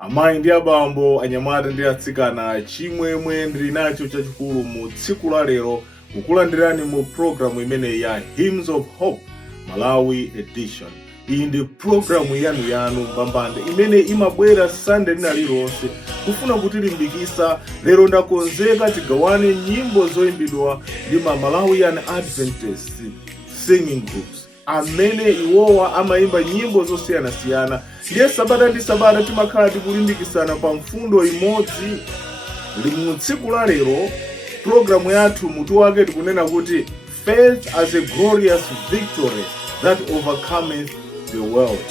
Amayi ndi abambo, anyamata ndi atsikana, chimwemwe ndili nacho chachikulu mu tsiku la lero kukulandirani mu programu imene ya Hymns of Hope Malawi Edition. Iyi ndi programu yanu mbambande imene imabwera Sunday lililonse kufuna kutilimbikitsa. Lero ndakonzeka tigawane nyimbo zoyimbidwa ndi ma Malawian Adventist singing groups amene iwowa amayimba nyimbo zosiyanasiyana. Ndiye sabata ndi sabata timakhala tikulimbikitsana pa mfundo imodzi. Mu tsiku la lero programu yathu mutu wake tikunena kuti faith as a glorious victory that overcometh the world.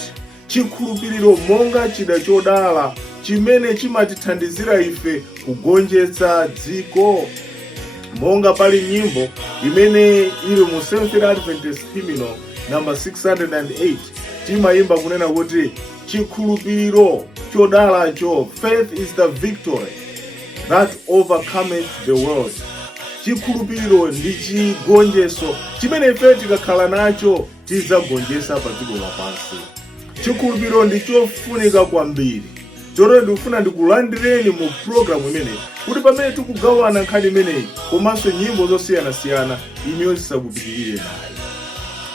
Chikhulupiriro monga chida chodala chimene chimatithandizira ife kugonjetsa dziko. Monga pali nyimbo imene ili mu Seventh-day Adventist hymnal number 608 timayimba kunena kuti chikhulupiriro chodalacho, faith is the victory that overcometh the world. Chikhulupiriro ndi chigonjetso chimene ife tikakhala nacho tizagonjetsa pa dziko lapansi. Chikhulupiriro ndi chofunika kwambiri. Chotero ndikufuna ndikulandireni mu programu imene kuti pamene tikugawana nkhani imeneyi komanso nyimbo zosiyanasiyana iniyo zisakupitirire nayo.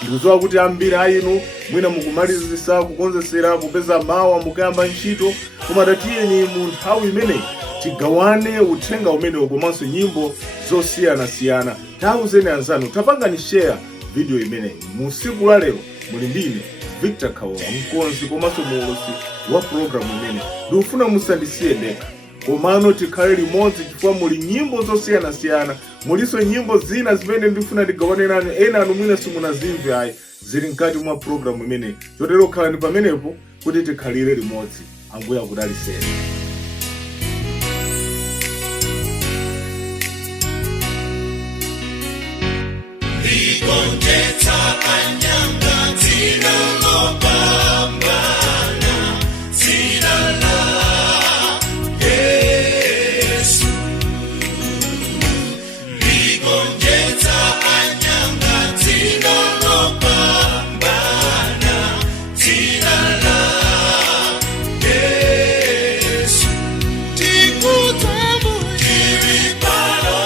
Ndikudziwa kuti ambiri a inu mwina mukumalizisa kukonzesera kupeza mawa mukayamba ntchito, koma tatiyeni mu nthawi imeneyi tigawane uthenga umenewo komanso nyimbo zosiyanasiyana. Tawuzeni anzanu, tapangani share video imeneyi. Mu tsiku la lero muli ndine Victor Kaola, mkonzi komanso mulosi wa programu imene. Ndikufuna musandisiye ndekha, komano tikhale limodzi chifukwa muli nyimbo zosiyanasiyana. Muliso nyimbo zina zimene ndikufuna tigawane nanu, ena anu mwina simunazimve ayi zili mkati mwa programu imene. Chotero khalani pamenepo kuti tikhalire limodzi. Ambuye akudalitseni. Ligonjetsa kanyanga dzina lopambana, dzina la Yesu. Ligonjetsa kanyanga dzina lopambana, dzina la Yesu. Tikutamu tiripalo.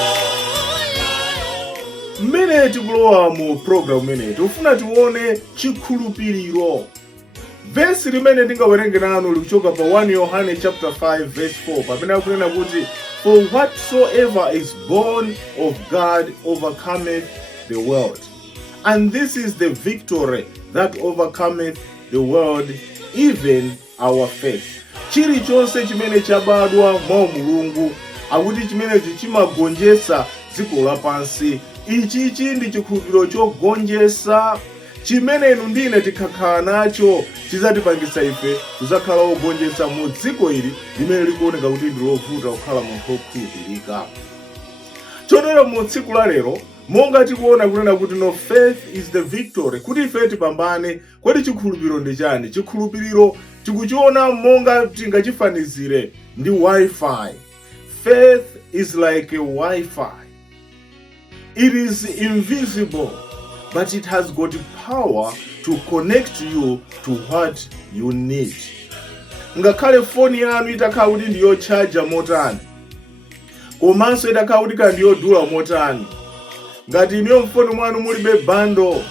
Mmene tikulowa mu programu imene tikufuna tione chikhulupiriro. Verse limene tingawerenge nanu likuchoka pa 1 Yohane chapter 5 verse 4 pamene akunena kuti for whatsoever is born of God overcometh the world, and this is the victory that overcometh the world, even our faith. Chilichonse chimene chabadwa mwa Mulungu akuti chimenechi chimagonjetsa dziko lapansi. Ichichi ndi chikhulupiriro chogonjetsa chimene inu ndine tikakhala nacho chizatipangitsa ife kuzakhala ogonjetsa mu dziko ili limene likuoneka kuti ndi lovuta kukhala munthu okhulupirika. Chotero mu tsiku la lero monga tikuona kunena kuti no faith is the victory, kuti ife tipambane. Kodi chikhulupiriro ndi chani? Chikhulupiriro tikuchiona monga tingachifanizire ndi Wi-Fi. Faith is like a Wi-Fi. It is invisible, but it has got power to connect you to what you need. Ngakhale phone yanu itakhala kuti ndiyo charger motani, komanso itakhala kuti kandiyo dula motani, ngati iniyo mfoni mwanu mulibe bundle,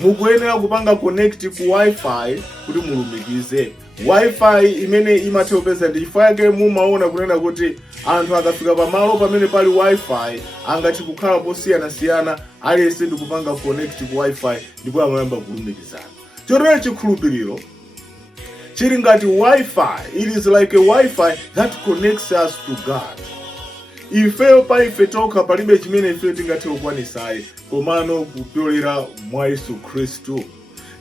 mukuyenera kupanga connect ku Wi-Fi kuti mulumikize. Wi-Fi imene imatha kupeza ndi chifukwa yake mumaona kunena kuti anthu akafika pamalo pamene pali Wi-Fi angathe kukhala posiyanasiyana, aliyense ndi kupanga connect ku Wi-Fi ndipo amayamba kulumikizana. Chotero chikhulupiriro chili ngati Wi-Fi. It is like a Wi-Fi that connects us to God. Ifeyo pa ife tokha palibe chimene ife tingathe kukwanisayi komano kupyolera mwa Yesu Khristu.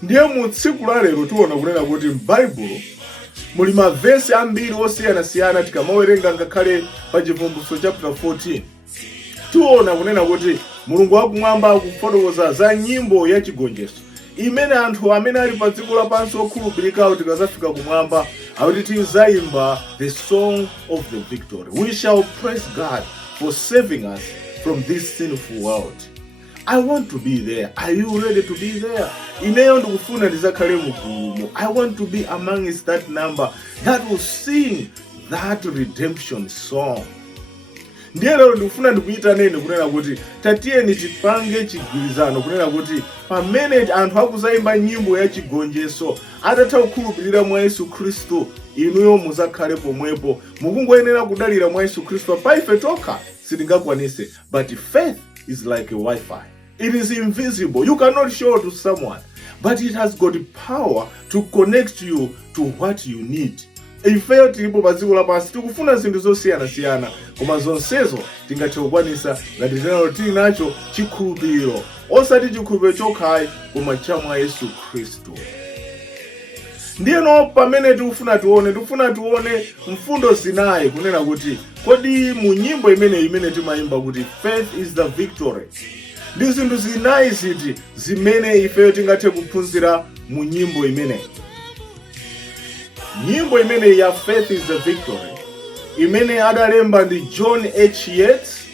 Ndiye mu tsiku la lero tiona kunena kuti m'Baibulo muli mavesi ambiri osiyanasiyana. Tikamawerenga ngakhale pa Chivumbulutso chapter 14 tiona kunena kuti Mulungu wakumwamba akufotokoza za nyimbo ya chigonjetso imene anthu amene ali pa dziko lapansi okhulupirikawo tikazafika kumwamba akuti tizayimba the song of the victory. We shall praise God for saving us from this sinful world. I want to be there. Are you ready to be there? Ineyo ndikufuna ndizakhale mugulumo. I want to be amongst that number that will sing that redemption song. Ndiye lero ndikufuna ndikuita nene kunena kuti tatiyeni tipange chigwirizano kunena kuti pamene anthu akuzaimba nyimbo ya chigonjetso atatha kukhulupirira mwa Yesu Khristu, inuyo muzakhale pomwepo mukungoyenera kudalira mwa Yesu Khristu. Pa ife tokha sitingakwanise, but faith is like a Wi-Fi. It is invisible. You cannot show to someone, but it has got power to connect you to what you need. Ifeyo tilipo padziko lapansi tikufuna zinthu zosiyana-siyana, koma zonsezo tingathe kukwanisa ngati tinalo tili nacho chikhulupiriro, osati chikhulupiriro chokhayi koma cha mwa Yesu Khristu. Ndiyeno pamene tikufuna tione mfundo zinayi kunena kuti kodi mu nyimbo imene timayimba kuti faith is the victory, ndi zinthu zinayi ziti zimene ifeyo tingathe kuphunzira mu nyimbo imeneyi. Nyimbo imene ya faith is the victory imene adalemba ndi John H. Yates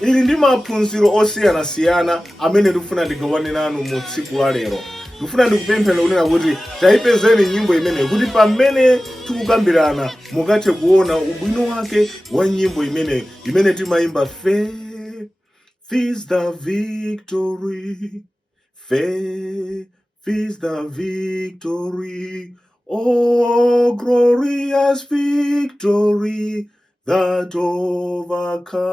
ili ndi maphunziro osiyana-siyana amene ndikufuna ndigawane nanu mu tsiku la lero. Ndikufuna ndikupemphera kunena kuti tayipezeni nyimbo imeneyi kuti pamene tikukambirana mukathe kuona ubwino wake wa nyimbo imeneyi imene timayimba faith is the victory, faith is the victory. Oh, glorious victory that overcomes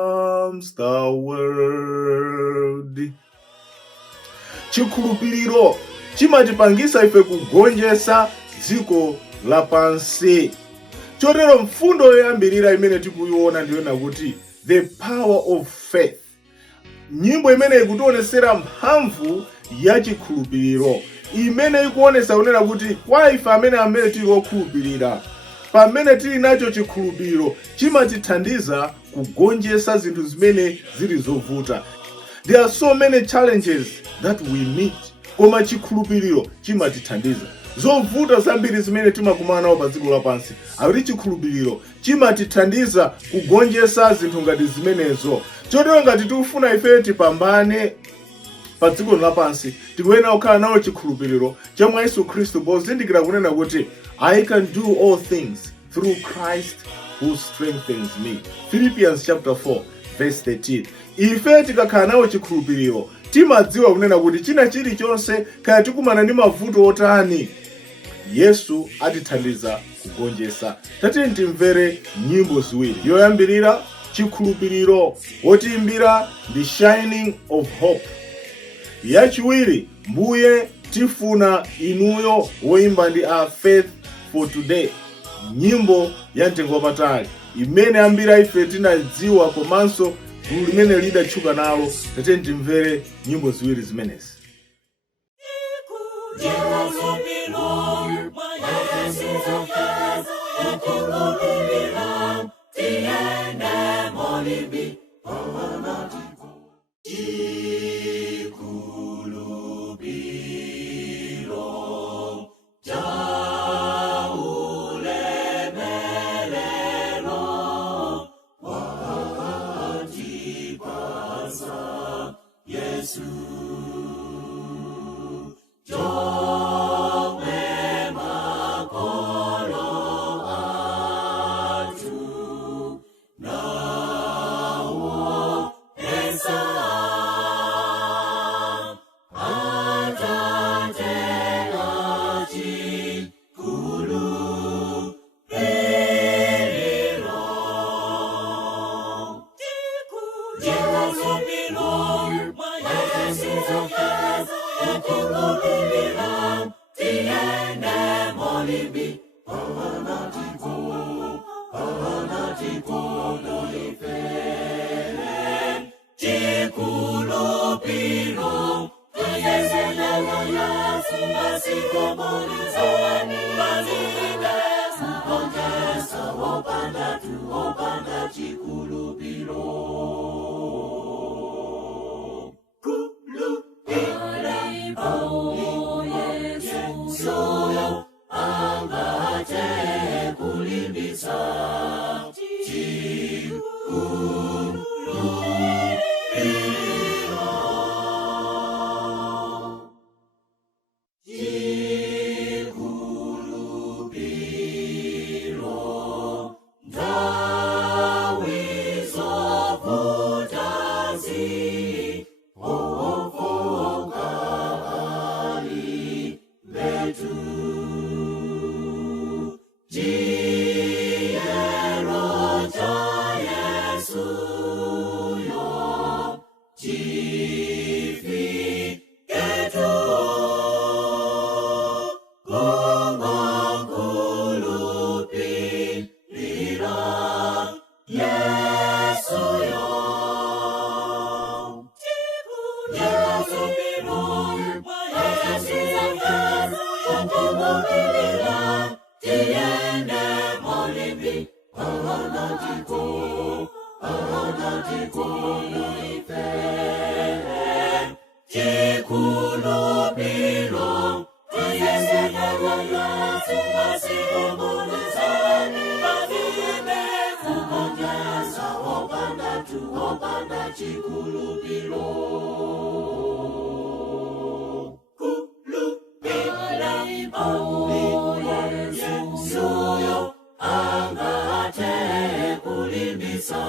the world. Chikhulupiriro chimatipangisa ife kugonjetsa dziko lapansi. Chotero mfundo yoyambirira imene tikuyiona ndiyona kuti the power of faith. Nyimbo imene ikutionesera mphamvu ya chikhulupiriro, imene ikuonesa kunena kuti kwa ife amene tili okhulupirira, pamene tili nacho chikhulupiriro chimatithandiza kugonjetsa zinthu zimene zili zovuta. There are so many challenges that we meet, koma chikhulupiriro chimatithandiza. Zovuta zambiri zimene timakumana nazo pa dziko lapansi, akuti chikhulupiriro chimatithandiza kugonjetsa zinthu ngati zimenezo. Chotero ngati tikufuna ife tipambane pa dziko lapansi, tikuyenera kukhala nawo chikhulupiriro cha mwa Yesu Khristu, pozindikira kunena kuti I can do all things through Christ who strengthens me. Philippians chapter 4 verse 13. Ife tikakhala nawo chikhulupiriro timadziwa kunena kuti china chilichonse kaya tikumana ndi mavuto otani, Yesu atithandiza kugonjetsa. Tatiyeni timvere nyimbo ziwiri. Yoyambirira chikhulupiriro, wotiimbira ndi Shining of Hope. Yachiwiri Mbuye tifuna inuyo, woimba ndi a Faith for Today, nyimbo ya mtengo wapatali imene ambira ife tinadziwa komanso gulu limene lidatchuka nalo. Tatiyeni timvere nyimbo ziwiri zimenezi. molimi anatiko ife chikulupiro tiyesekelele singasihumulizani badime kubongeza opanda chikulupiro Yesuyo angate kulimbisa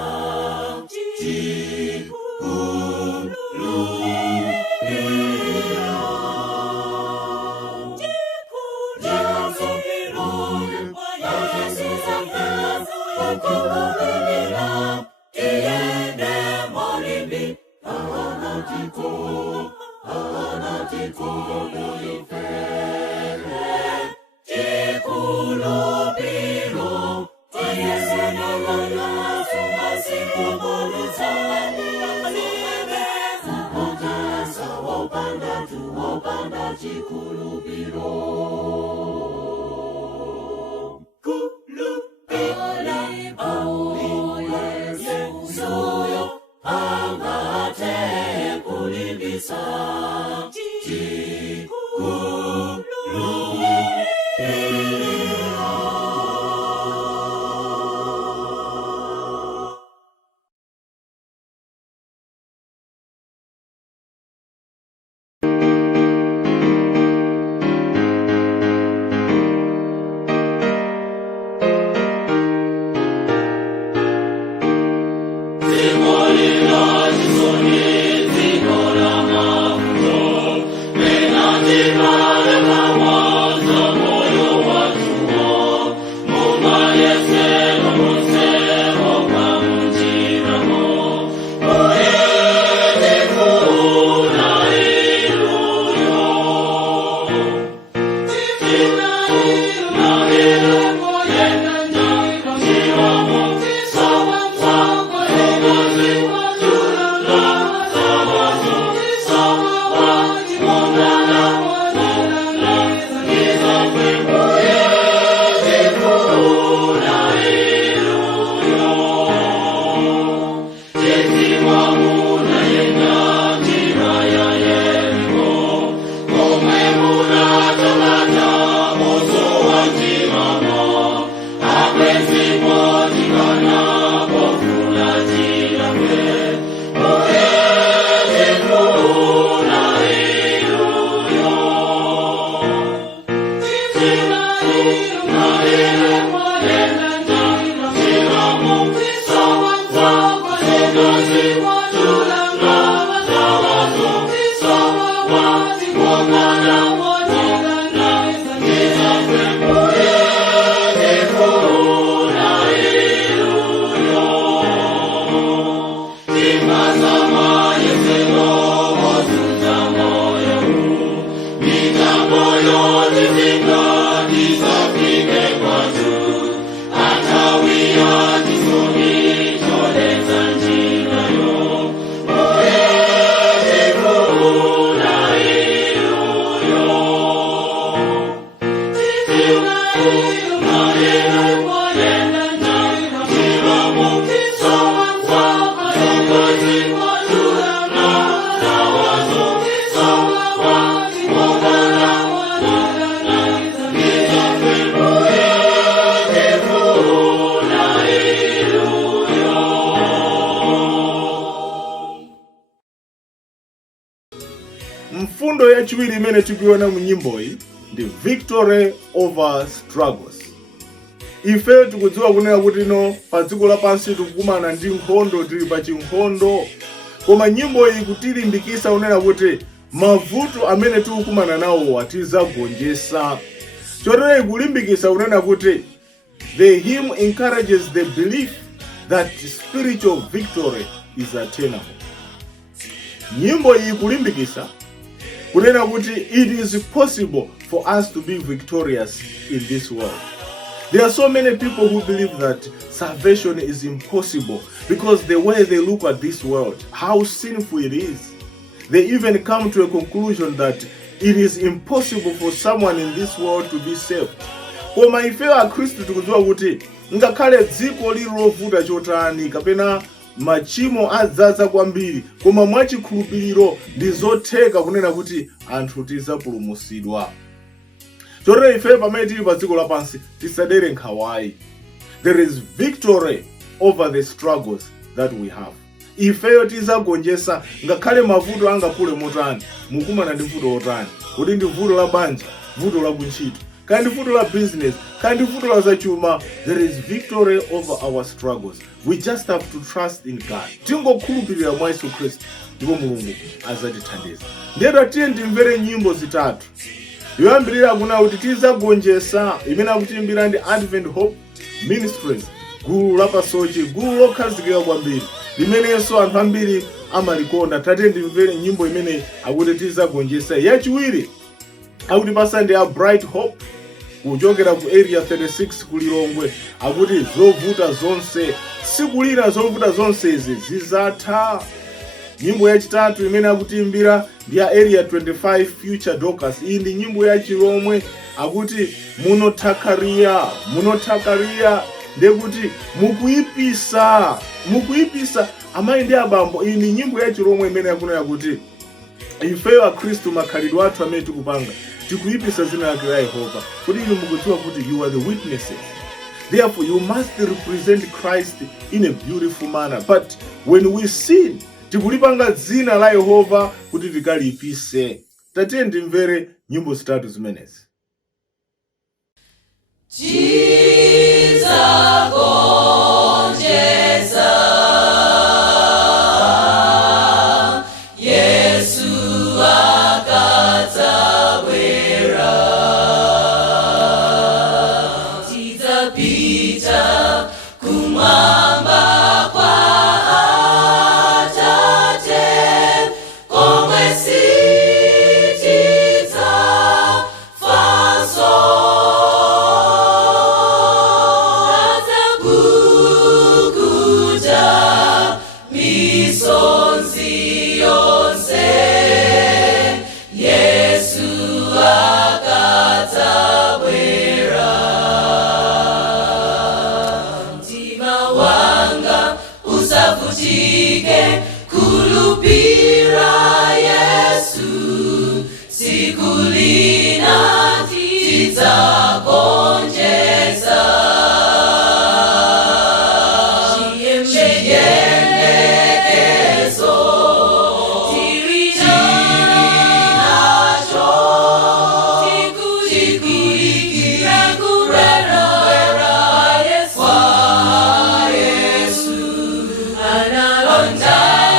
Mfundo yachiwiri imene tikuiona mu nyimbo iyi ndi victory over struggles. Ife tikudziwa kunena kuti no pa dziko lapansi tikukumana ndi nkhondo, tili pa chinkhondo, koma nyimbo iyi kutilimbikitsa kunena kuti mavuto amene tikukumana nawo tizagonjetsa. Chotero ikulimbikitsa kunena kuti the hymn encourages the belief that spiritual victory is attainable. Nyimbo iyi kulimbikitsa kunena kuti it is possible for us to be victorious in this world. There are so many people who believe that salvation is impossible because the way they look at this world, how sinful it is. They even come to a conclusion that it is impossible for someone in this world to be saved. Koma ife akhristu tikudziwa kuti ngakhale dziko lili lovuta chotani kapena machimo adzaza kwambiri, koma mwachikhulupiriro ndi zotheka kunena kuti anthu tizapulumutsidwa. Chotero ife pamene tili pa dziko lapansi tisadere nkhawayi. There is victory over the struggles that we have. Ifeyo tizagonjetsa ngakhale mavuto angakule motani. Mukumana ndi vuto lotani, kuti ndi vuto la banja, vuto la kuntchito, kandi vuto la business, kandi vuto la zachuma, there is victory over our struggles. We just have to trust in God. Tingokhulupirira mwa Yesu Khristu ndipo Mulungu azatithandiza. Ndiyeta tiye ndimvere nyimbo zitatu. Yoyambirira kuna kuti tizagonjetsa imene akutiimbira ndi Advent Hope Ministries, gulu lapasochi, gulu lokhazikika kwambiri limenenso anthu ambiri amalikonda. Tate ndimvere nyimbo imene akuti tizagonjetsa. Yachiwiri akuti pasande ya Bright Hope kuchokera ku area 36 ku Lilongwe, akuti zovuta zonse sikulira, zovuta zonse izi zizatha. Nyimbo yachitatu imene akutiimbira ndi ya area 25 Future Dockers. Iyi ndi nyimbo ya Chilomwe, akuti munothakariya ndekuti mukuyipisa amayi ndi abambo. Iyi ndi nyimbo ya Chilomwe imene akunena kuti ifeyo akhristu makhalidwe athu amene tikupanga tikuyipisa dzina lake la Yehova, kuti inu mukudziwa kuti you are the witnesses. Therefore you must represent Christ in a beautiful manner. But when we sin, tikulipanga dzina la Yehova kuti tikalipise. Tatiye ndimvere nyimbo zitatu zimenezi. Anna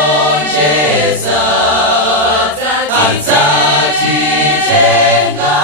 wanalonjeza atatitenga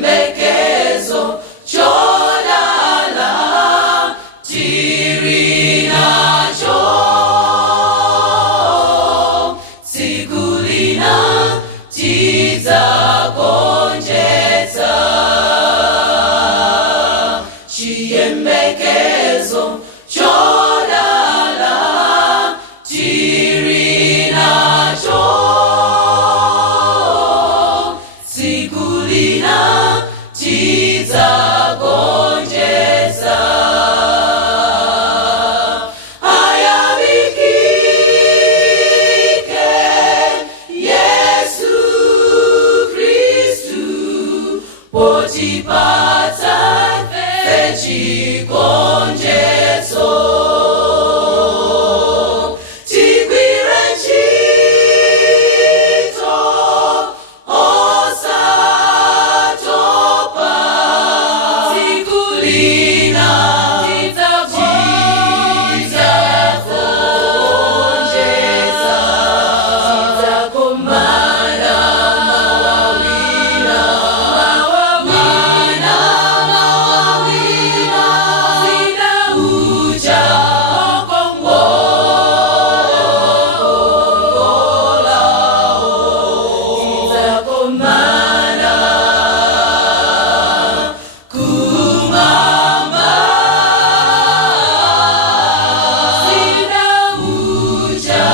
chiyembekezo chodala tiri nacho sikulina tidzagonjetsa chiyembekezo chodala tiri nacho sikulina tidzagonjetsa ayamikike Yesu Kristu potipatsa chigonjetso tigwire ntchito osatopa sikulina tidzagonjetsa tidzakomana mawawina zidauja tidzakomana kumamba zidauja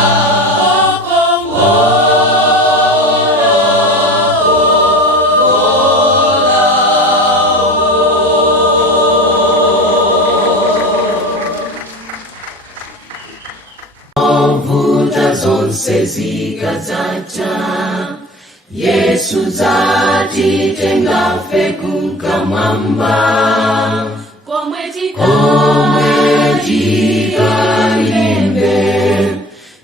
vuta zonse zikadzatha Yesu zatitenga fe kumwamba komwe tikalimbe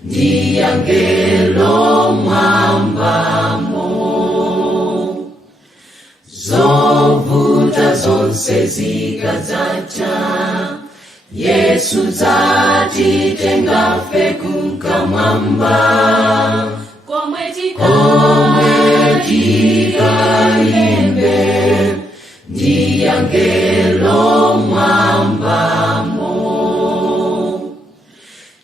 ndi angelo mwambamo zovuta zonse zikadzatha Yesu zatitenga fe kumwamba komwe tikalimbe ndi angelo mwambamo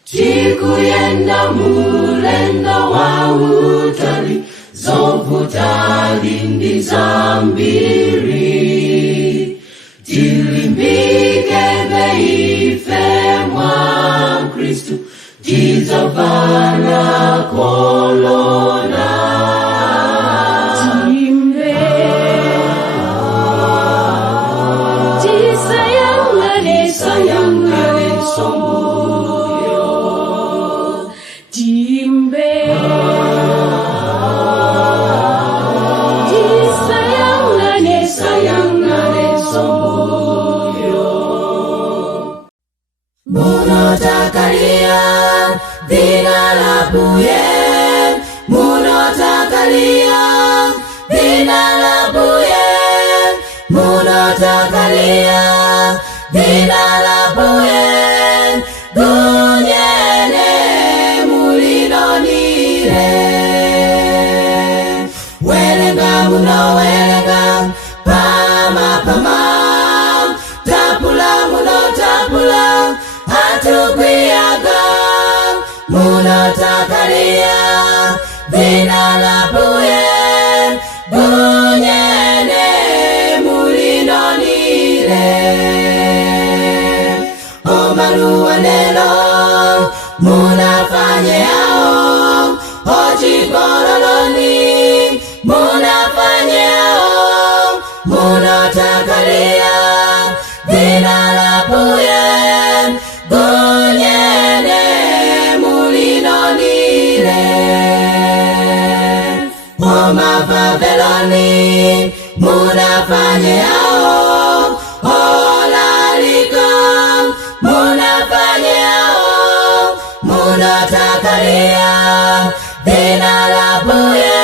tikuyenda mulendo wautali zovutali ndi zambiri tilimbike ife mwa Kristu tizavala kolona timbe tisayangane sombuyo timbe tisayangane sombuyo munotakalia dina la buye munotakalia dina la buye munotakalia dina la buye dunyene mulinonire welenga muno welenga pama tapula muno tapula hatukwiyaga munotakalia dina la buye dunyene mulinonire omaluwanelo munafanye ao ojikololoni munafanye ao munotakalia dina la buye dunyene mulinonire koma faveloni munafanye yao, olalika munafanye yao, munatakalia dina la Buye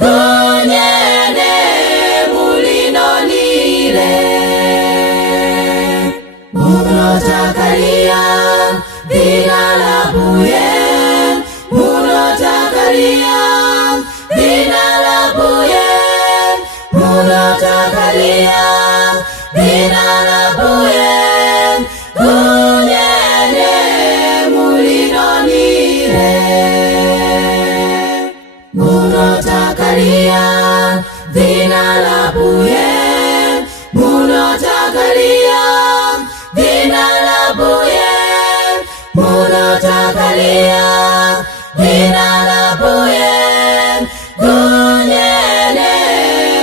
gonyene mulinonile, munatakalia dina la Buye, munatakalia dina la Buye, munatakalia dina la Buye gonyene mulinonile, munatakalia dina la Buye, munatakalia dina la Buye, munatakalia dina la Buye gonyene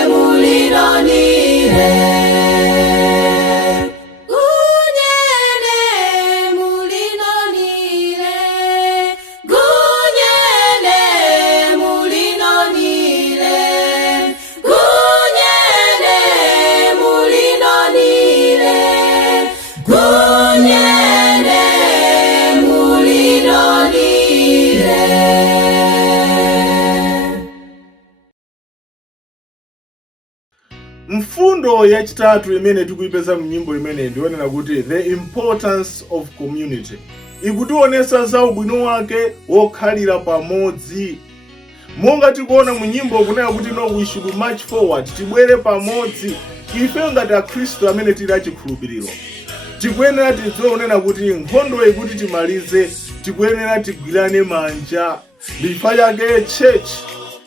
mulinonile, gonyene mulinonile, gonyene mulinonile, gonyene mulinonile, gonyene mulinonile. Mfundo yachitatu imene tikuyipeza mnyimbo imene ndionena kuti the importance of community. Ikutionesa za ubwino wake wokhalira pamodzi. Monga tikuona mnyimbo kunena kuti no, we should march forward, tibwere pamodzi. Ife ngati akhristu amene tili achikhulupiriro tikuyenera tidziwe kunena kuti nkhondo ikuti timalize, tikuyenera tigwirane manja. Ndifa yake church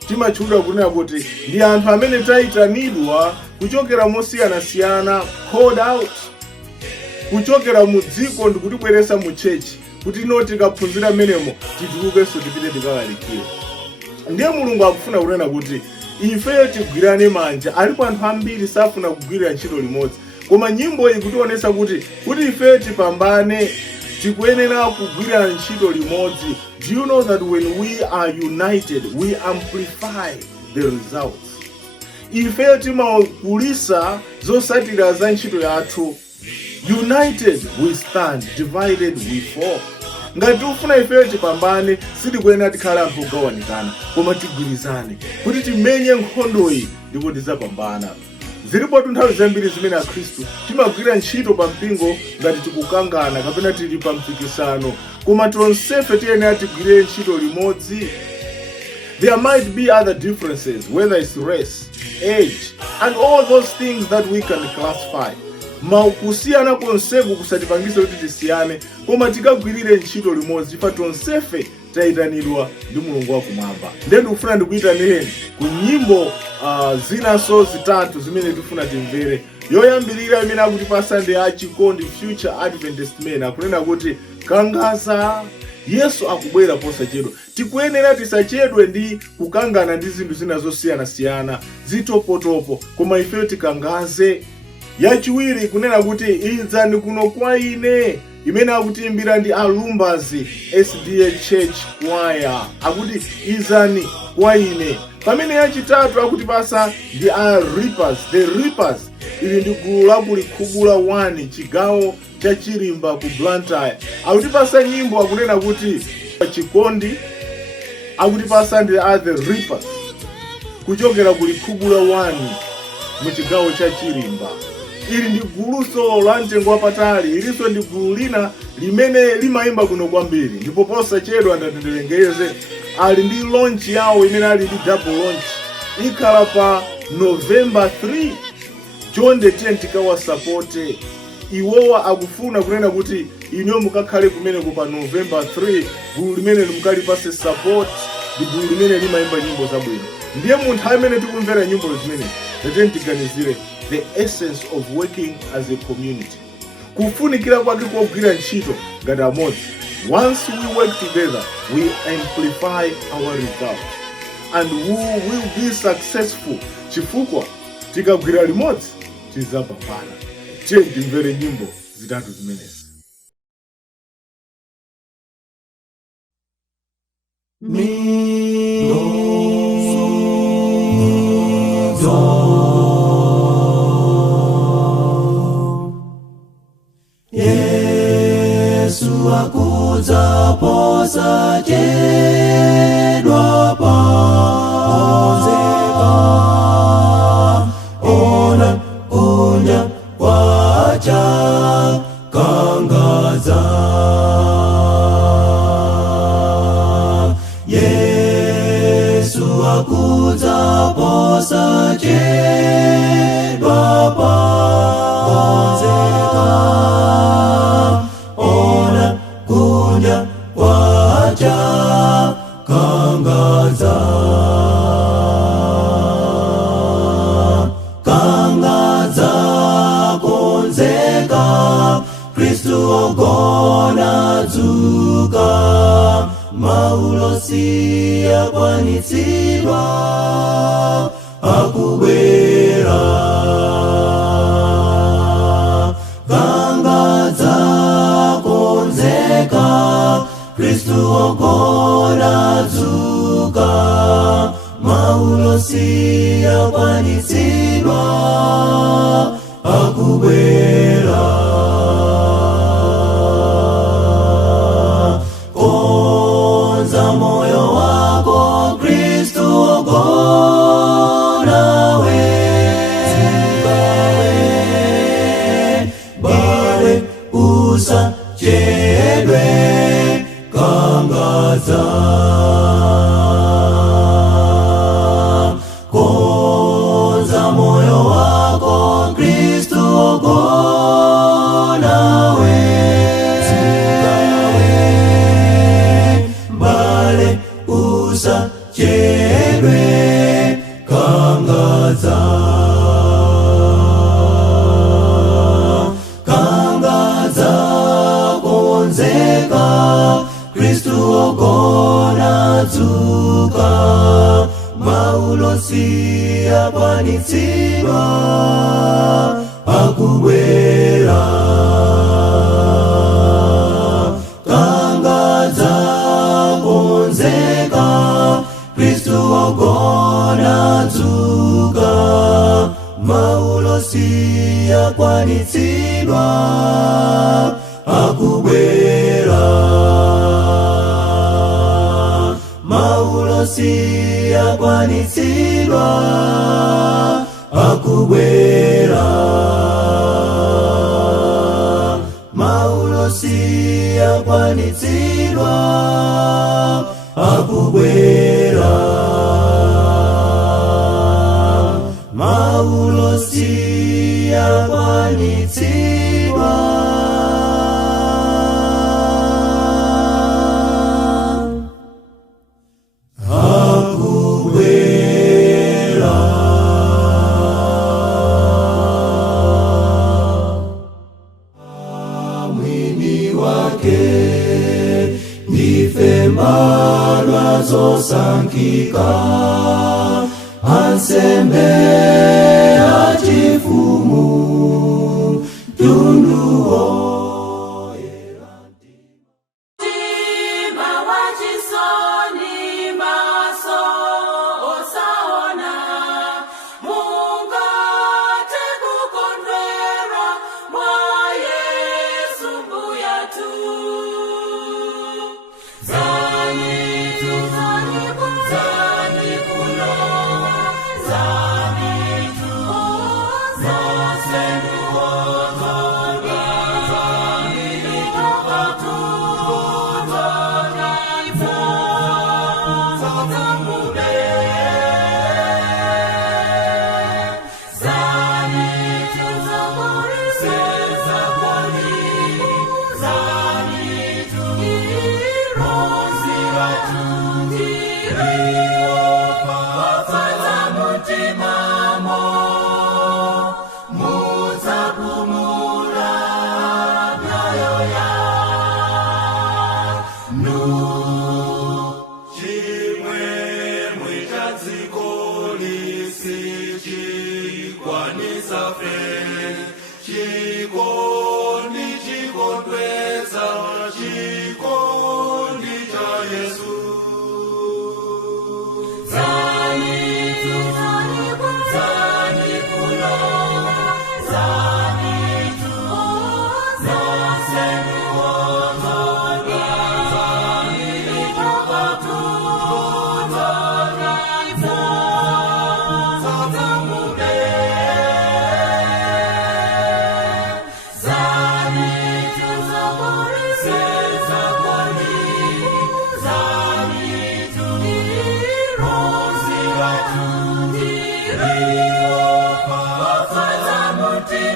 timatchula kunena kuti ndi anthu amene tayitanidwa kuchokera mosiyanasiyana, called out, kuchokera mu dziko ndikutibweresa mu church kuti ino tikaphunzira menemo titulukenso tipite tikalalikire. Ndiye Mulungu akufuna kunena kuti ife tigwirane manja. Alipo anthu ambiri safuna kugwirira ntchito limodzi, koma nyimbo iyi kutionesa kuti ife tipambane, tikuyenera kugwirira ntchito limodzi. Do you know that when we are united, we amplify the results? Ife timakulisa zosatira za ntchito yathu. United we stand, divided we fall. Ngati ufuna ife tipambane, sitikuyenera tikhale anthu ogawanikana, koma tigwirizane kuti timenye nkhondo iyi ndipo tizapambana. Zilipo nthawi zambiri zimene akhristu timagwira ntchito pa mpingo ngati tikukangana kapena tili pa mpikisano, koma tonsefe tiyenera tigwire ntchito limodzi. There might be other differences, whether it's race, age, and all those things that we can classify. Kusiyana konseku kusatipangisa kuti tisiyane, koma tikagwirire ntchito limodzi ife tonsefe tayitanidwa ndi Mulungu wakumwamba. Ndiye ndikufuna ndikuyitanireni ku nyimbo zinaso zitatu zimene tifuna timvere. Yoyambirira imene akutipasa ndi achikondi Future Adventist Men, akunena kuti kangaza, Yesu akubwera posachedwa. Tikuyenera tisachedwe ndi kukangana ndi zinthu zina zosiyanasiyana zitopotopo, koma ife tikangaze. Yachiwiri kunena kuti idzani kuno kwa ine, imene akutiimbira ndi Alumbazi SDA Church Choir, akuti idzani kwa ine. Pamene yachitatu akutipasa ndi Reapers, the Reapers, ili ndi gulu lakulikhubula 1 chigawo cha Chirimba ku Blantyre. Akutipasa nyimbo akunena kuti chikondi, akutipasa ndi the Reapers kuchokera kulikhubula 1 mu chigawo cha Chirimba. Ili ndi guluso la mtengo wapatali, ilinso ndi gulu lina limene limayimba kuno kwambiri, ndipo posachedwa ndatilengeze ali ndi launch yawo imene ali ndi double launch, ikhala pa November 3. John the Tent kawa support. Iwowa akufuna kunena kuti inyo mukakhale kumene pa November 3, gulu limene mukalipase support, ndi gulu limene limayimba nyimbo zabwino. Ndiye munthu amene tikumvera nyimbo zimene tiganizire the essence of working as a community. Kufunikira kwake kugwira ntchito ngati amodzi. Once we work together, we amplify our results and we will be successful. Chifukwa tikagwira limodzi tizapambana. Tiye timvere nyimbo zitatu zimenezi. Mino posachedwa paonzeka. Ona kuja kwacha kangaza. Yesu akuza posachedwa paonzeka. Ona kuja kwacha kangaza. Kangaza konzeka, Kristu ogona dzuka. Maulosi akwanitsidwa akubwera. Kangaza konzeka, Kristu ogona dzuka. Maulosi akwanitsidwa akubwera. Konza moyo wako, Kristu ogona bale usachedwe kangaza. Konza moyo wako, Kristu ogona bale usachedwe kangaza. Kangaza konzeka, Kristu ogona dzuka. Maulosi akwanitsidwa akubwera. Kangaza konzeka, Kristu ogona dzuka. Maulosi akwanitsidwa akubwera. Maulosi akwanitsidwa akubwera. Maulosi akwanitsidwa akubwera. Maulosi akwanitsidwa akubwera. Mwini wake ndife mbalwa zosankika, ansembe achifumu tunduo.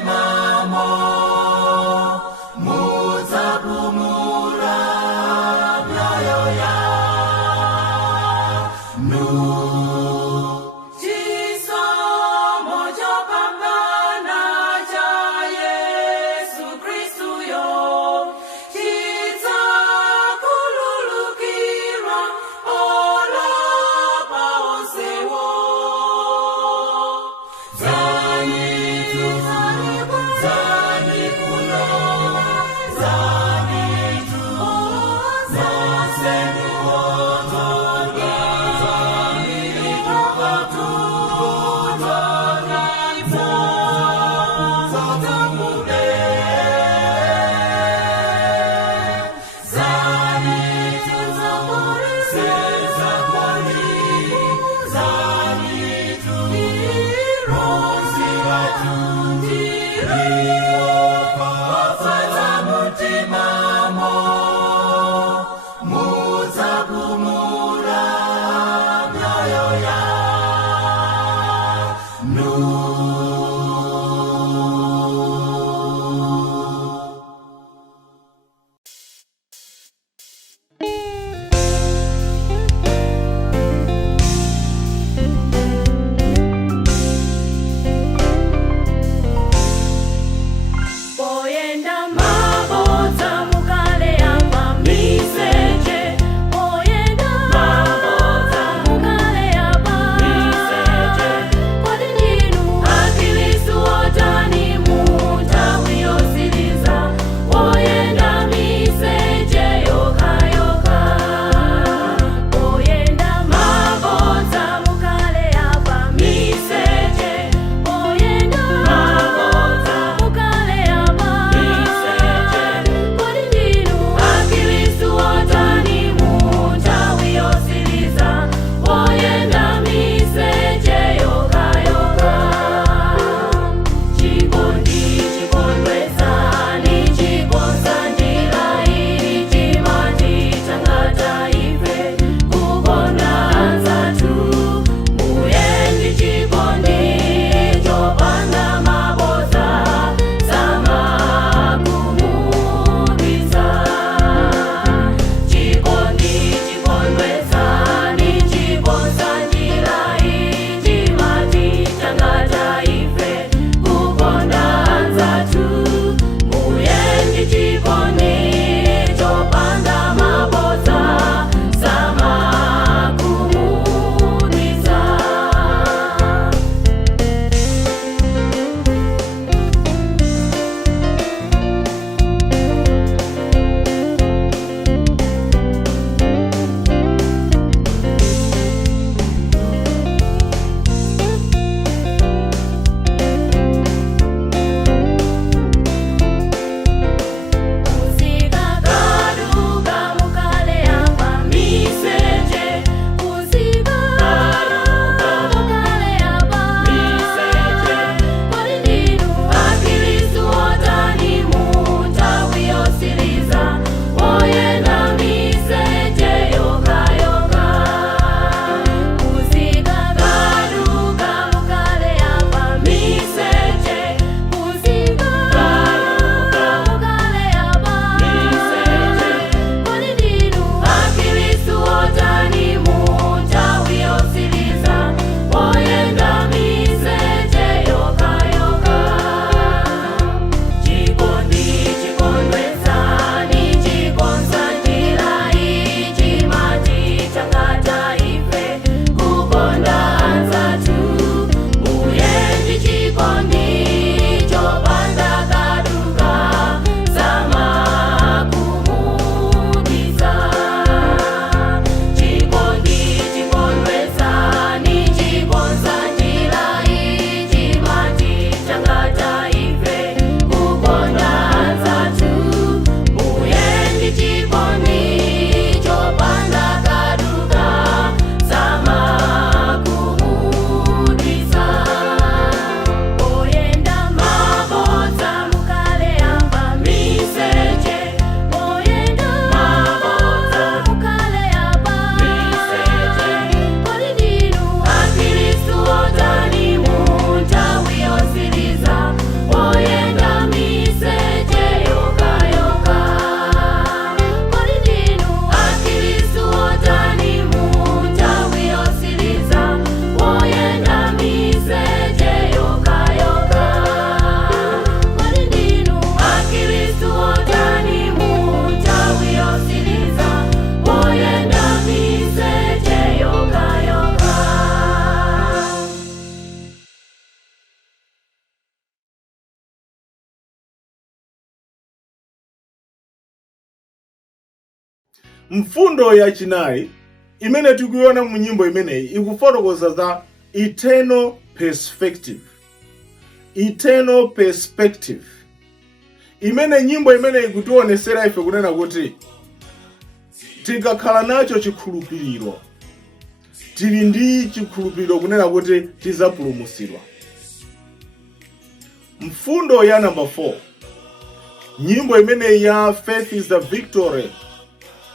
mamo mudzapumula mioyo yanu. Chisomo chopambana cha Yesu Kristuyo chidzakhululukira olapa onsewo. Dzani Mfundo yachinayi imene tikuiona mu nyimbo imeneyi ikufotokoza za eternal perspective. Eternal perspective. Imene nyimbo imeneyi ikutionesera ife kunena kuti tikakhala nacho chikhulupiriro, tili ndi chikhulupiriro kunena kuti tizapulumutsidwa. Mfundo ya number 4, nyimbo imeneyi ya Faith is the Victory,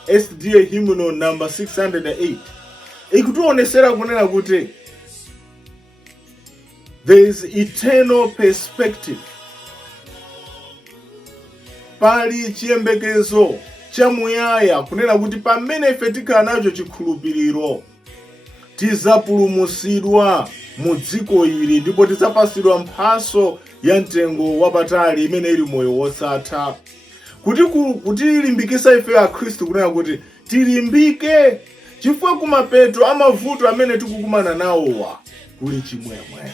SDA hymnal number 608, ikutionesera kunena kuti there is eternal perspective. Pali chiyembekezo chamuyaya kunena kuti pamene ife tikhala nacho chikhulupiriro tizapulumutsidwa mu dziko ili ndipo tizapasidwa mphaso ya mtengo wapatali imene ili moyo wosatha. Kuti ilimbikisa ife a Khristu kunena kuti tilimbike chifukwa kumapeto amavuto amene tikukumana nawowa kuli chimwemwe,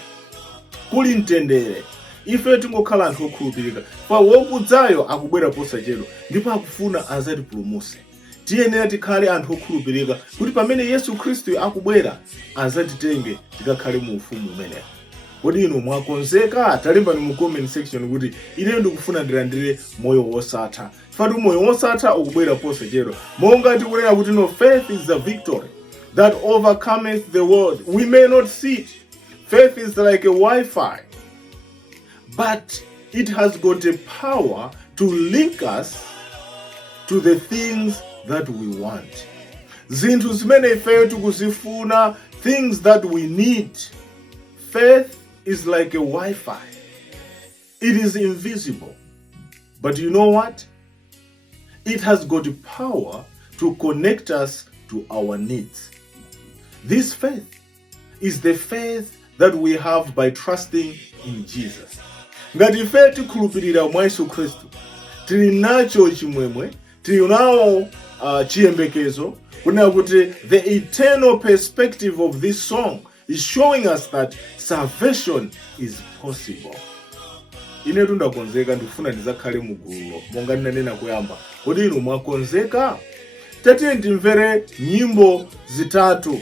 kuli mtendere. Ife tingokhala anthu okhulupirika pa wokudzayo akubwera posachedwa ndipo akufuna azatipulumutse. Tiyenera tikhale anthu okhulupirika kuti pamene Yesu Khristu akubwera azatitenge tikakhale mu ufumu umenewu. Kodi inu mwakonzeka? Talimbani mu comment section kuti ine ndikufuna ndilandire moyo wosatha. Fatu moyo wosatha ukubwera posachedwa. Monga tikunena kuti no, faith is the victory that overcometh the world. We may not see it. Faith is like a Wi-Fi, but it has got a power to link us to the things that we want. Zinthu zimene ife tikuzifuna, things that we need. Faith is like a Wi-Fi. It is invisible. But you know what? It has got power to connect us to our needs. This faith is the faith that we have by trusting in Jesus. Ngati ife tikhulupirira mwa Yesu Khristu, tili nacho chimwemwe, tili nawo chiyembekezo, kunena kuti the eternal perspective of this song is showing us that salvation is possible. Ine tundakonzeka ndikufuna ndizakhale mu gululo monga ndinanena kuyamba. Kodi inu mwakonzeka? Tatiye ndimvere nyimbo zitatu.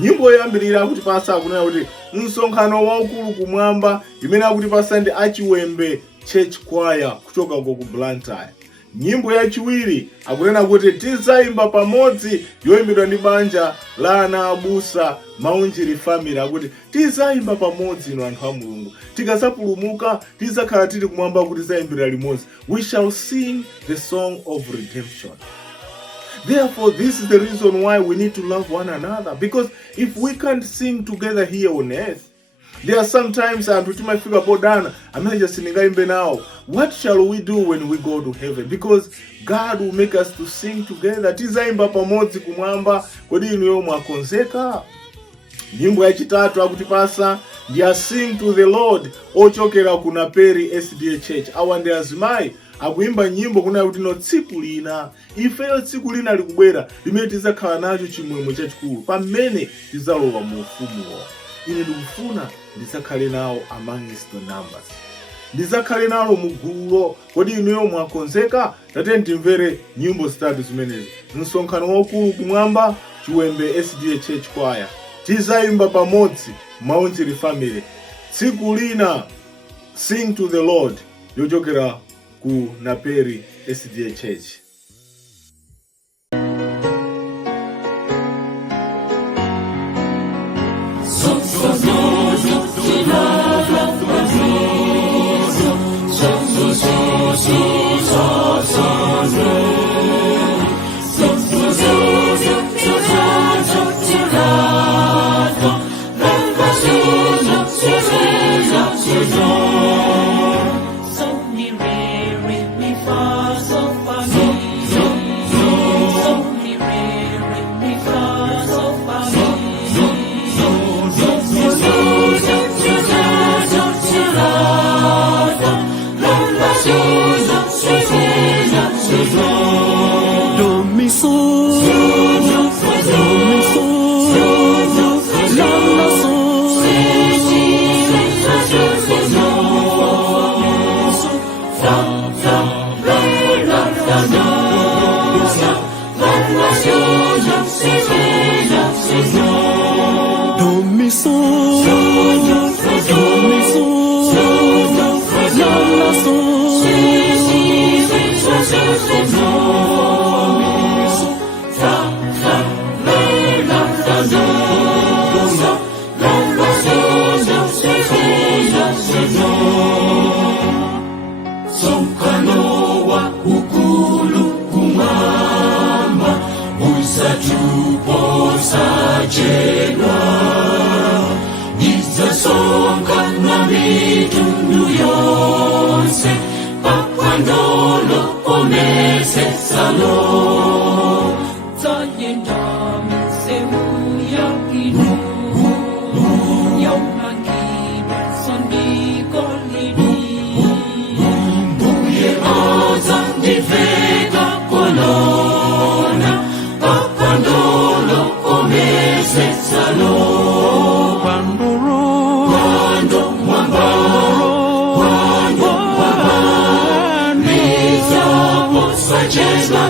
Nyimbo yoyambirira akuti pasa akunena kuti msonkhano waukulu kumwamba, imene akuti pasa ndi Achiwembe Church Choir kuchoka ku Blantyre. Nyimbo yachiwiri akunena kuti tizayimba pamodzi, yoyimbidwa ndi banja la ana abusa Maunjiri family, akuti tizayimba pamodzi ino anthu a Mulungu. Tikazapulumuka tizakhala tili kumwamba kuti tizayimbira limodzi. We shall sing the song of redemption. Therefore, this is the reason why we need to love one another. Because if we can't sing together here on earth, there are sometimes anthu timafika podana amene jasiningayimbe nawo. What shall we do when we go to heaven? Because God will make us to sing together. Tizayimba pamodzi kumwamba. Kodi inuyo mwakonzeka? Nyimbo yachitatu akuti pasa ndi sing to the Lord ochokera ku Naperi SDA Church. Awa ndi azimayi akuimba nyimbo kunena kuti no tsiku lina, ifeyo tsiku lina likubwera limene tizakhala nacho chimwemwe chachikulu pamene tizalowa mu ufumuwo. Ine ndikufuna ndizakhale nawo amongst the numbers, ndizakhale nawo mu gululo. Kodi inuyo mwakonzeka? Tatiye ndimvere nyimbo zitatu zimenezi. Msonkhano waukulu kumwamba, Chiwembe SDA Church Choir, tizayimba pamodzi Maunjiri family, tsiku lina sing to the Lord yochokera ku Naperi SDA Church. So near, me far, so far. posachezwa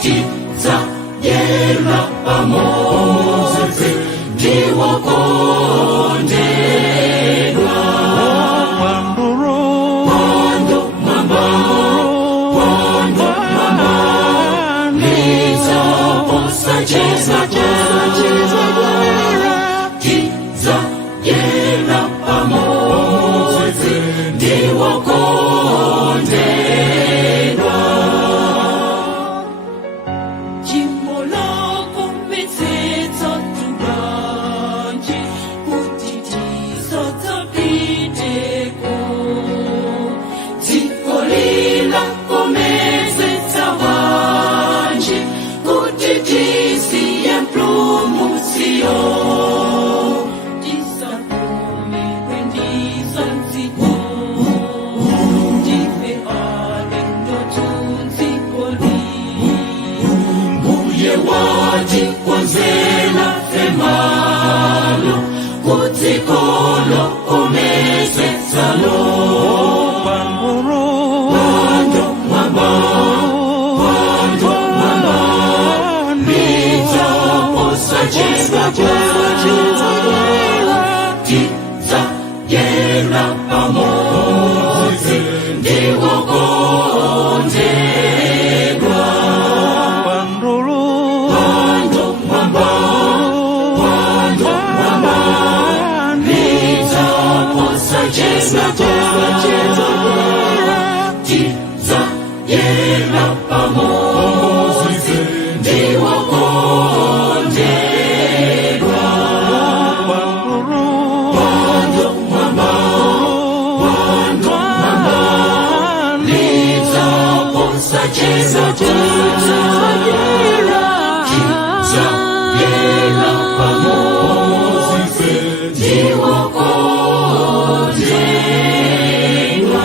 tidzayera pamodzi ndiwokondedwa. Pando mwamba liza posachezwa tidzayera pamodzi ndiwokondedwa. Jimbo lako mitsitsa tubanji kuti tisadzapiteko. Dziko lako mitsitsa banji kuti tisiye mpulumutsi. Watikonzela femalo kutikolo omesetsalo. Pando mwamba liza posachezwa tidzayera pamodzi ndiwokondedwa. Tidzayera pamodzi ndiwokondedwa. Pando mwamba liza posachezwa tidzayera pamodzi ndiwokondedwa.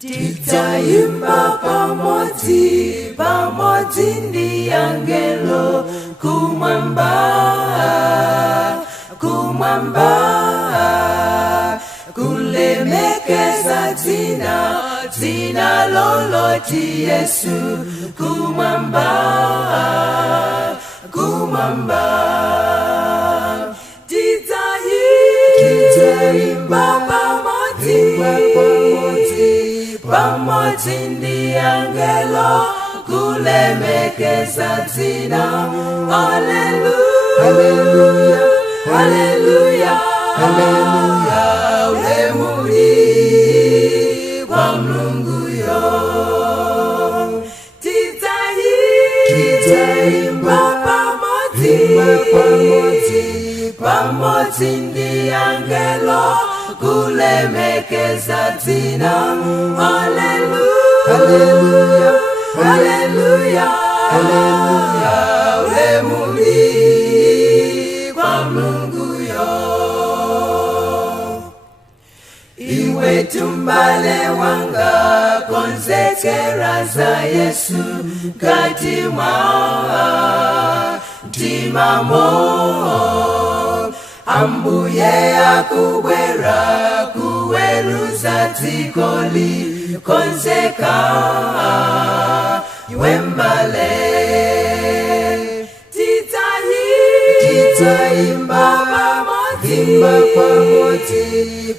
Tidzayimba pamodzi ndi angelo kumwamba kulemekeza dzina loloti Yesu kumwamba. Tidzayimba pamodzi ndi angelo kulemekeza dzina. Haleluya, haleluya, haleluya, ulemuli kwa Mulunguyo. Tidzayimba pamodzi ndi angelo kulemekeza dzina. Haleluya, haleluya, haleluya, ulemuli kwa Mulunguyo. Iwe tumbale wanga konzekera za Yesu kati mwa mtimamo. Ambuye akubwera kuweruza dziko likonzeka iwe mbale. Tidzayimba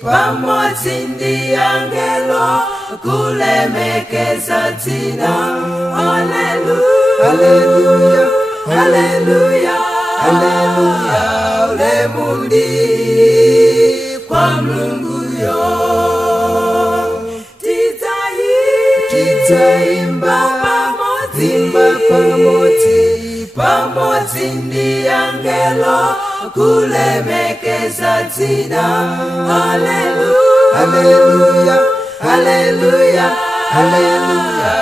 pamodzi ndi angelo kulemekeza dzina. Haleluya, haleluya, haleluya, ulemuli kwa Mulunguyo. Tidzayimba pamodzi ndi angelo kulemekeza dzina. Haleluya, haleluya, haleluya,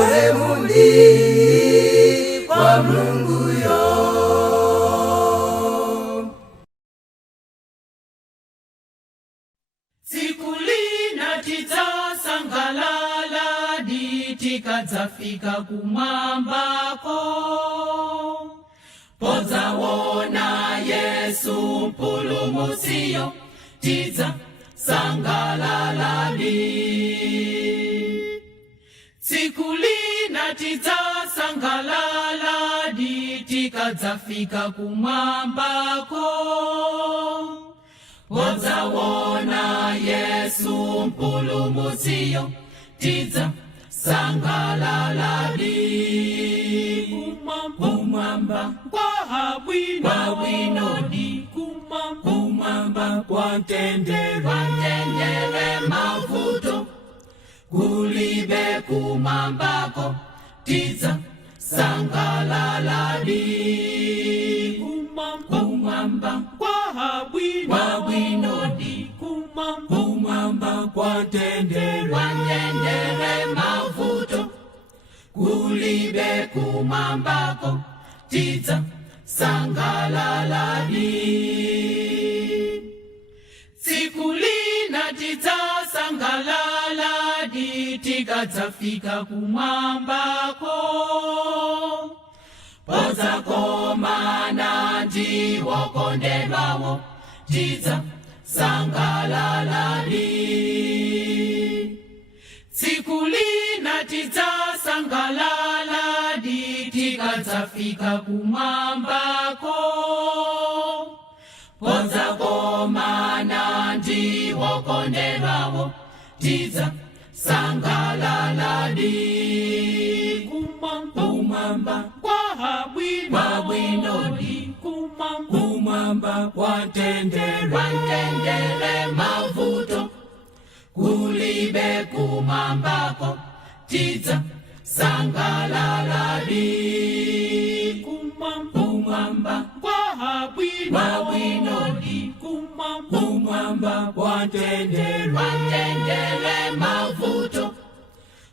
ulemuli kwa Mulunguyo. Sikulina tidzasangalala tikadzafika kumwambako, Pozaona Yesu mpulumusiyo, tiza sangalaladi. Sikulina tiza sangalaladi, tikadzafika kumwambako. Pozaona Yesu mpulumusiyo, tiza sangalaladi. Kumwamba kwa bwinodi, kumwamba kwa tendere mavuto, kulibe kumwambako, tiza sangalaladi. Kumwamba kwa bwinodi, kumwamba kwa tendere mavuto, kulibe kumwambako, tiza sangalaladi. Sikulina tiza sangalaladi, tikadzafika kumwambako. Pozakomana ndiwokondedwawo, tiza sangalaladi. Sikulina tiza sangalaladi, tikadzafika kumwambako. Pozakomana ndiwokondedwawo, tiza sangalaladi. Kumwamba kwa bwinodi, kumwamba kwa tendere mavuto, kulibe kumwambako, tiza sangalaladi. Kumwamba kwa bwinodi, kumwamba kwa tendere mavuto,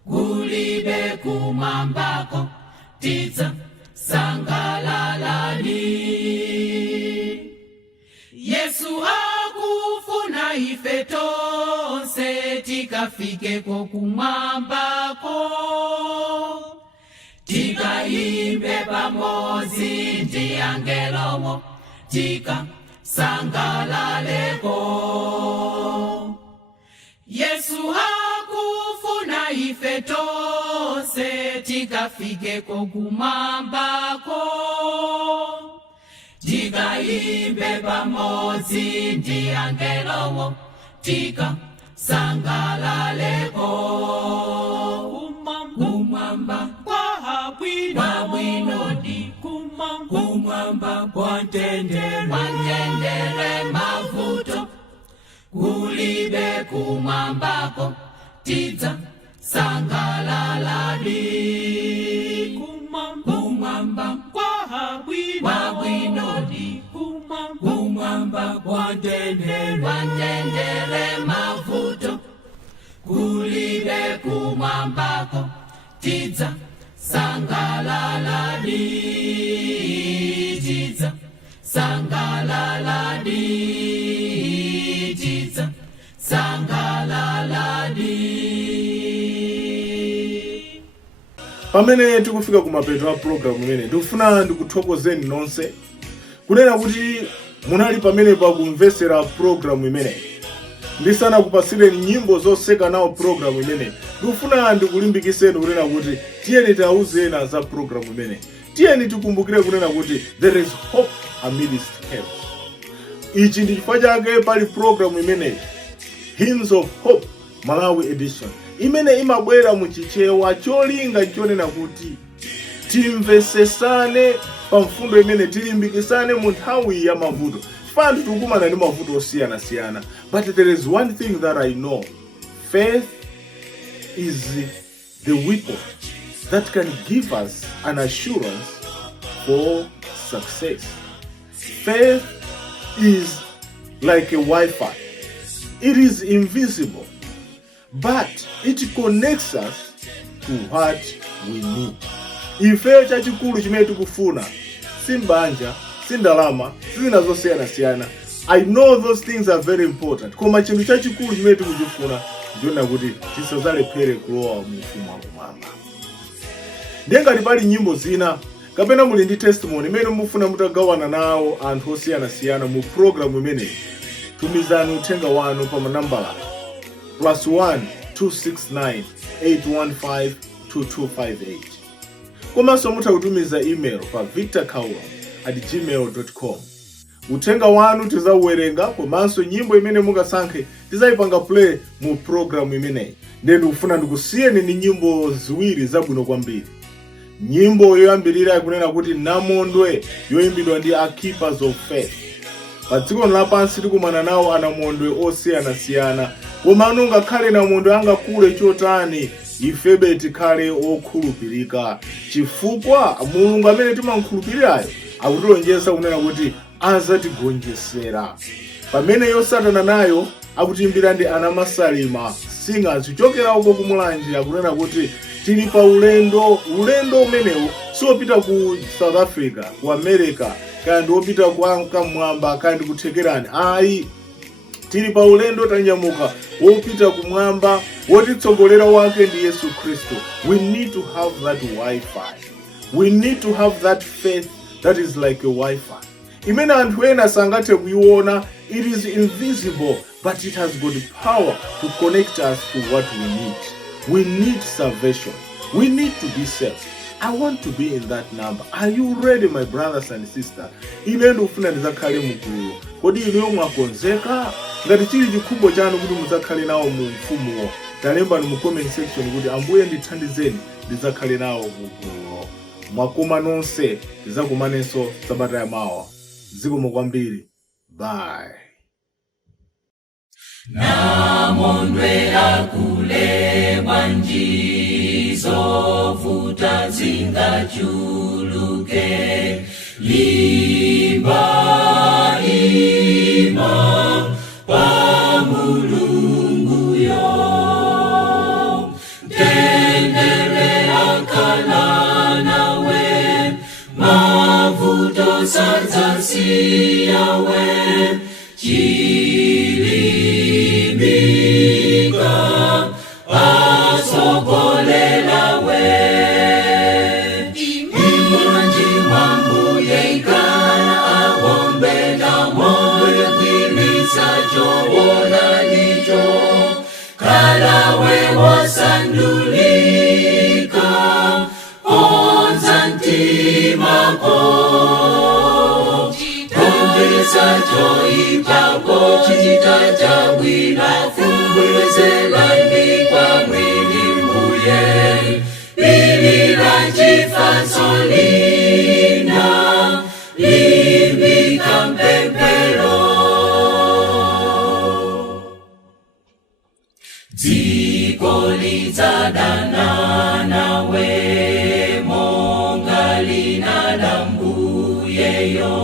kulibe kumwambako, tiza sangalaladi. Yesu akufuna ife tonse, tikafike ko kumwambako. Tikaimbe pamozi ndi angelomo, tika sangalaleko. Yesu akufuna ife tonse, tikafike ko kumwambako. Tikaimbe pamozi ndi angelomo, tika sangalaleko. Kumwamba kwa bwinodi, kumwamba kwa tendere mavuto, kulibe kumwambako, tiza sangalaladi. Kumwamba kwa bwinodi, kumwamba kwa tendere mavuto, kulibe kumwambako, tiza sangalaladi. Tiza sangalaladi, tiza sangalaladi. Pamene tikufika kumapeto a program imene, ndikufuna ndikuthokozeni nonse kunena kuti munali pamene pakumvesera program imene. Ndisana kupasireni nyimbo zoseka nawo program imene, ndikufuna ndikulimbikiseni kunena kuti tiyeni tauzena za program imene. Tiyeni tikumbukire kunena kuti there is hope amidst chaos. Ichi ndi chifukwa chake pali program imene, Hymns of Hope Malawi edition, imene imabwera muchichewa cholinga chonena kuti timvesesane pa mfundo imene, tilimbikisane mu nthawi ya mavuto. Fanthu tikumana ndi mavuto osiyana-siyana, but there is one thing that I know. Faith is the weapon that can give us an assurance for success. Faith is like a Wi-Fi. It is invisible, but it connects us to what we need. Ifeyo chachikulu chimene tikufuna simbanja, sindalama, sizinazosiyana-siyana. I know those things are very important. Koma chinthu chachikulu chimene tikufuna ndiona kuti tisazalephera kulowa mu ufumu wakumwamba. Ndiye ngati pali nyimbo zina kapena muli ndi testimony imene mufuna mutagawana nawo anthu osiyanasiyana mu program imeneyi, tumizani uthenga wanu pa manambala +1 269 815 2258. Komanso mutha kutumiza email pa victorkaula@gmail.com. Uthenga wanu tizauwerenga, komanso nyimbo imene mungasankhe tizayipanga play mu program imeneyi. Ndeni ufuna ndikusiyeni ni nyimbo ziwiri zabwino kwambiri. Nyimbo yoyambirira ikunena kuti Namondwe, yoyimbidwa ndi A Keepers of Faith. Pa dziko lapansi tikumana nawo anamondwe osiyanasiyana, koma ngakhale namondwe angakule chotani, ifebe tikhale okhulupirika, chifukwa Mulungu amene timankhulupirirayo akutilonjeza kunena kuti azatigonjesera. Pamene Satana nayo akutimbira ndi Anamasalima singers kuchokera uko kumulanje, akunena kuti tili pa ulendo umenewo siopita ku South Africa, ku America, kandi opita kwa kamwamba kandi kuthekerani. Ayi, tili pa ulendo tanyamuka wopita kumwamba, wotitsogolera wake ndi Yesu Kristo. We need to have that Wi-Fi. We need to have that faith that is like a Wi-Fi. Imene anthu ena sangathe kuiona. It is invisible, but it has got power to connect us to what we need. We need salvation. We need to be saved. I want to be in that number. Are you ready, my brothers and sisters? Ine ndifuna ndizakhale mukulu. Kodi inu mwakonzeka? Ngati chili chikhubo chanu kuti muzakhale nawo mu mfumuwo, talemba mu comment section kuti Ambuye ndithandizeni ndizakhale nawo mukulu. Mwakoma nonse, tizakumanenso sabata yamawa. Zikomo kwambiri. Bye. Namondwe akule banjizo futa zingachuluke, limba ima pa Mulungu yo, tendele akala nawe, mavuto sanza siyawe, chilimika asokolela we, imanji mambuye ikana awombela moyo kwilisa choona nicho, kalawe wasandulika onzantimako, sacho ipapo chichitacha wina kumbwezela kwa mwili mbuye, bilila chifansolina limbika mpempero, dziko lidzadana nawe monga linada mbuyeyo,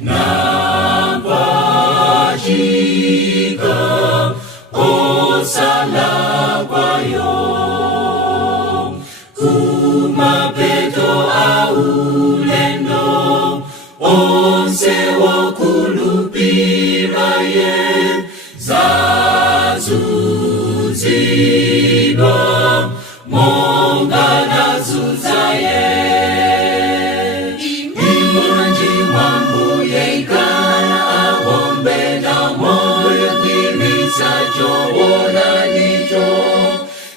napachika osala kwayo, kumapeto aulendo onse wokulupira ye, zazuzidwa monga nazuza ye, choona nicho,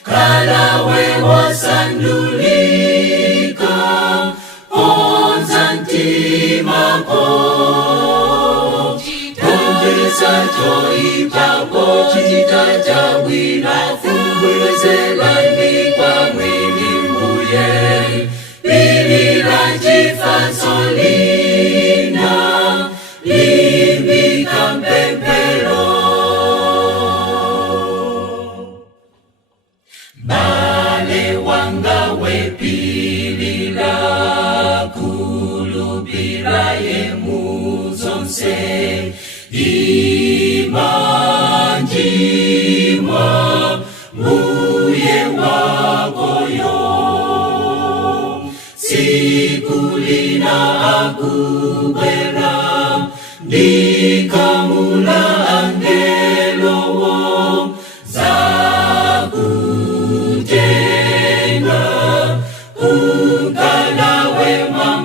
kalawe wasandulika onzantimako, ongesacho ipapo chichitacha wina kumbwezela kwa mwili mbuye, bilila chifansolina limbika mpempero, bale wanga wepilila kulupila ye muzonse, imanjimwa mbuye wakoyo, sikulina akubera ndikamula angelowo, zakutenga ungalawe mama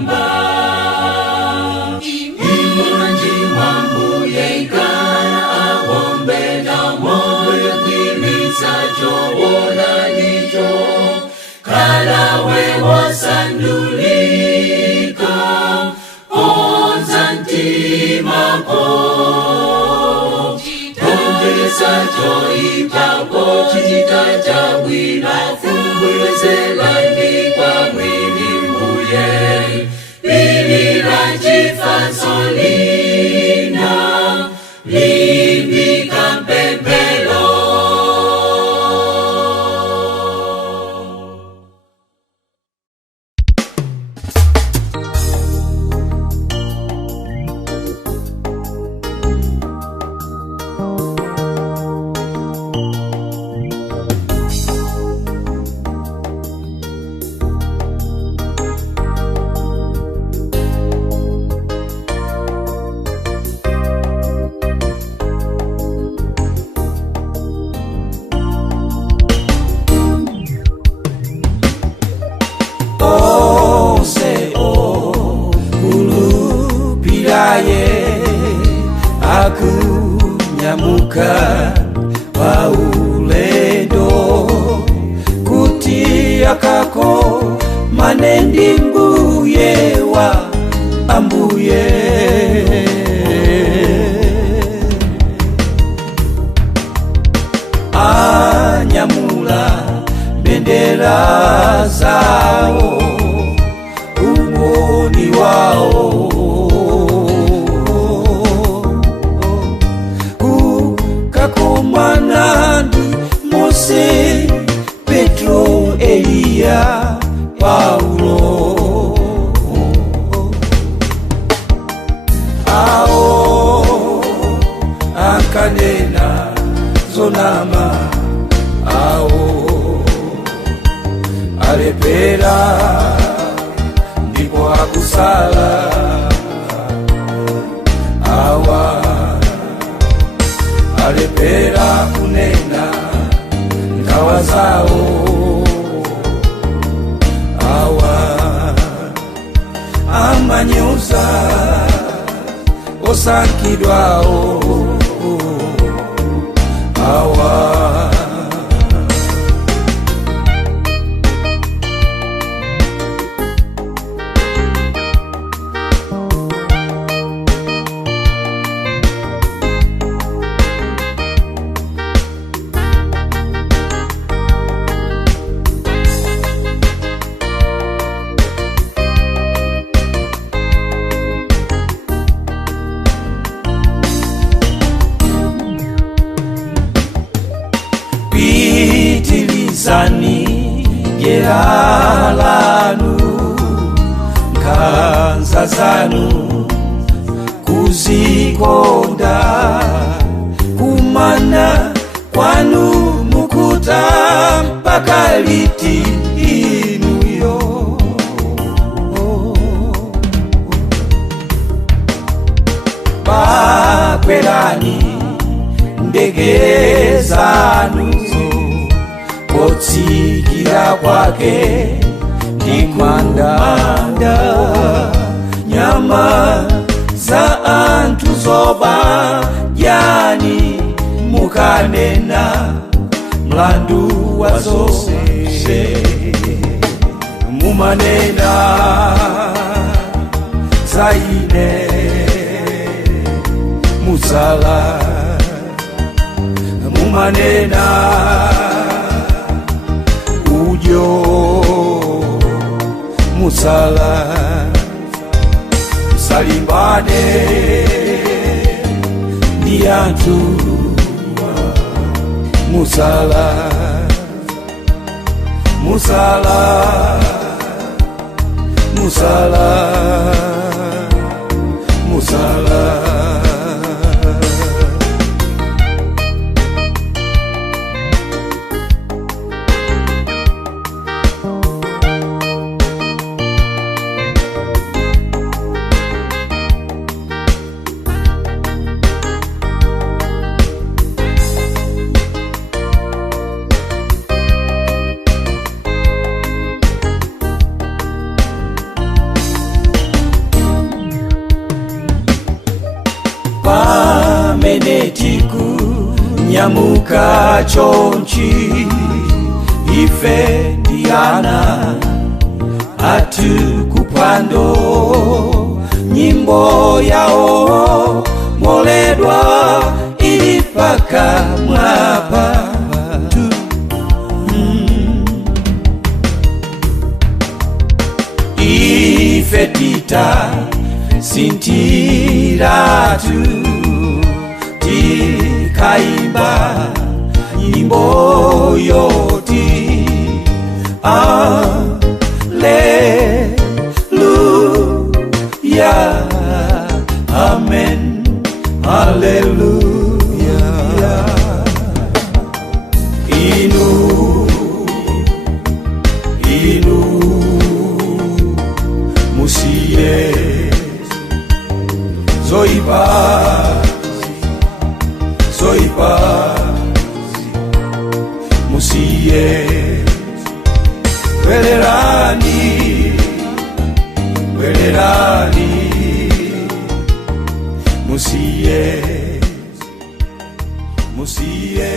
nawe wasandulika onzantimako tondesa choipapo chitachabwina fumbwezelani kwa mwini mbuye bilira chifansolina limbika mpempelo. Aku nyamuka paulendo kutia kako manendi mbuye wa ambuye anyamula bendera zao umoni wao Manandi, Mose, Petro, Elia, Paulo. Ao akanena zonama, ao alepera ndipo akusala awa alepera kunena ngawa zao awa amanyuza osankidwao awa pitilizani geralanu kanza zanu kuzikonda kumana kwanu mukuta mpaka liti inuyo bakwerani ndege zanu kotsikira kwake ndikumanda nyama za antu zoba yani mukanena mlandu wa zose mumanena zaine musala mumanena ujo musala salimbane ni antu musala musala musala musala menetiku nyamuka chonchi ife diana atukupando nyimbo yao moledwa ilipaka mwapa tu. Ifetita sintiratu tikaimba nyimbo yoti Alleluia, amen, Alleluia. Inu musie zoipa musie Velerani musie musie